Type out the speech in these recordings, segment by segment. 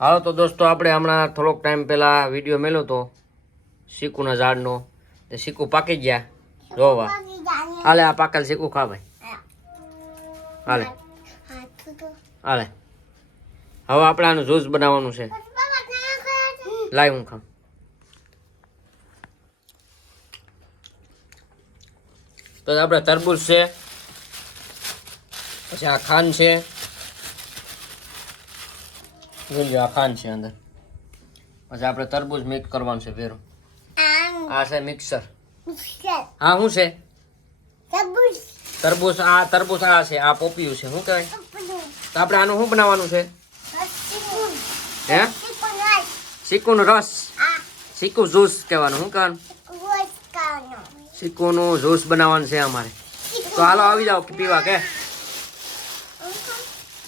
હાલો તો દોસ્તો, આપણે હમણાં થોડોક ટાઈમ પહેલાં વીડિયો મેલ્યો તો શીકુના ઝાડનો. તે શીકુ પાકી ગયા. જોવા. હાલે, આ પાકેલ શીકુ ખા ભાઈ. હાલે. હાલે. હવે આપણે આનું જ્યુસ બનાવવાનું છે. લાય હું ખામ તો આપણે તરબૂચ છે, પછી આ ખાંડ છે. જોઈ લો આ ખાંડ છે અંદર. પછી આપણે તરબૂચ મિક્સ કરવાનું છે ભેરું આ છે મિક્સર હા શું છે? તરબૂચ. આ તરબૂચ આ છે આ પોપિયું છે શું કહેવાય? તો આપણે આનું શું બનાવવાનું છે? હે? ચીકુનો રસ. સિક્કુ જ્યુસ કહેવાનું શું કહેવાનું? ચીકુનું જ્યુસ બનાવવાનું છે અમારે. તો હાલો આવી જાઓ પીવા કે?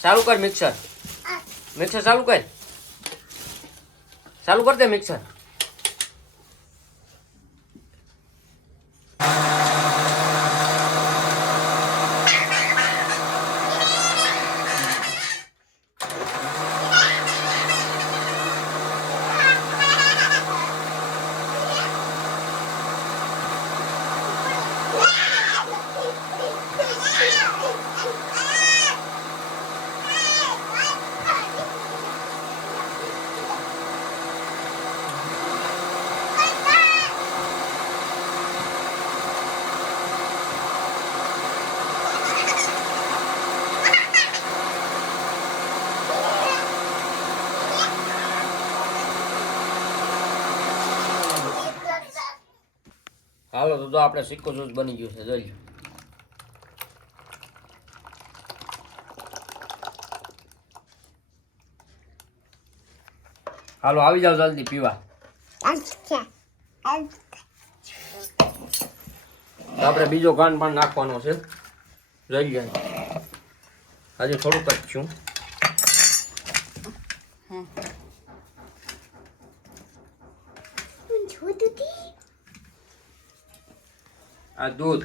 ચાલુ કર મિક્સર મિક્સર ચાલુ કર. ચાલુ કર દે મિક્સર હાલો તો આપણે સિક્કો જ્યુસ બની ગયું છે, જોઈ હાલો, આવી જાઓ જલ્દી પીવા. આપણે બીજો ઘાન પણ નાખવાનો છે. રહી જાય આજે થોડુંક જ છું. આ દૂધ.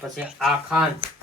પછી આ ખાંડ.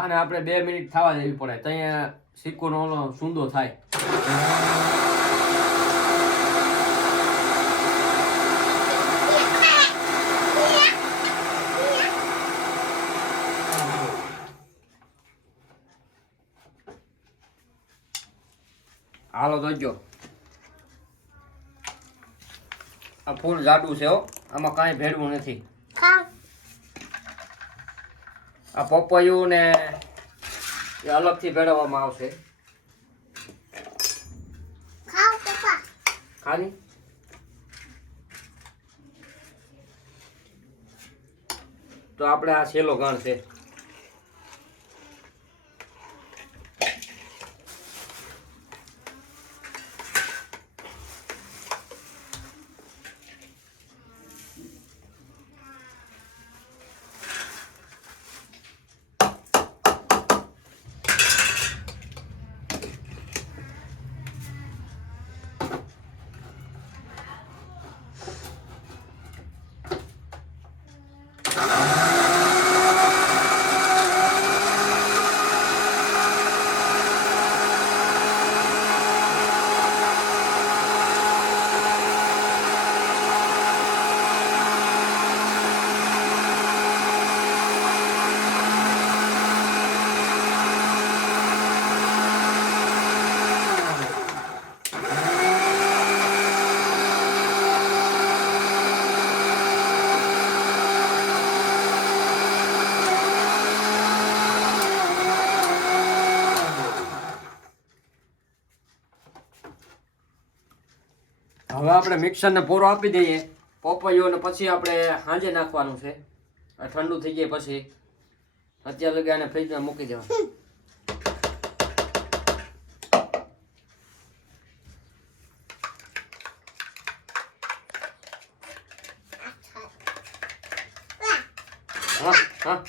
આને આપણે બે મિનિટ થવા દેવી પડે. ત્યાં સિક્કોનો ઓલો સૂંદો થાય. હાલો જોજો આ ફૂલ જાડું છે હો. આમાં કાંઈ ભેળવું નથી. આ પપૈયું ને એ અલગથી ભેળવવામાં આવશે. ખાલી? તો આપણે આ છેલ્લો ગણ છે. હવે આપણે મિક્સરને પૂરો આપી દઈએ. પોપૈયો પછી આપણે સાંજે નાખવાનું છે. ઠંડુ થઈ જાય પછી. અત્યારે લગી આને ફ્રીજમાં મૂકી દેવાનું. હા. હા.